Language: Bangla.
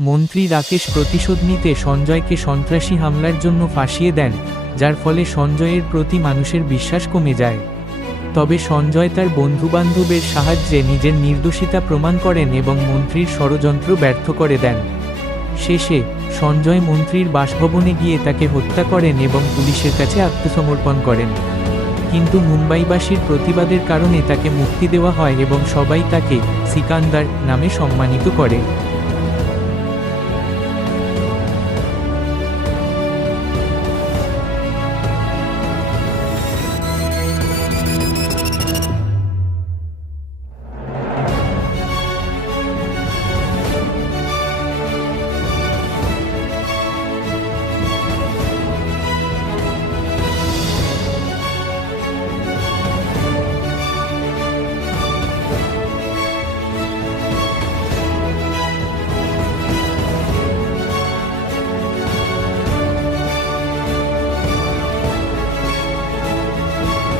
মন্ত্রী রাকেশ প্রতিশোধ নিতে সঞ্জয়কে সন্ত্রাসী হামলার জন্য ফাঁসিয়ে দেন, যার ফলে সঞ্জয়ের প্রতি মানুষের বিশ্বাস কমে যায়। তবে সঞ্জয় তার বন্ধুবান্ধবের সাহায্যে নিজের নির্দোষিতা প্রমাণ করেন এবং মন্ত্রীর ষড়যন্ত্র ব্যর্থ করে দেন। শেষে সঞ্জয় মন্ত্রীর বাসভবনে গিয়ে তাকে হত্যা করেন এবং পুলিশের কাছে আত্মসমর্পণ করেন। কিন্তু মুম্বাইবাসীর প্রতিবাদের কারণে তাকে মুক্তি দেওয়া হয় এবং সবাই তাকে সিকান্দার নামে সম্মানিত করে।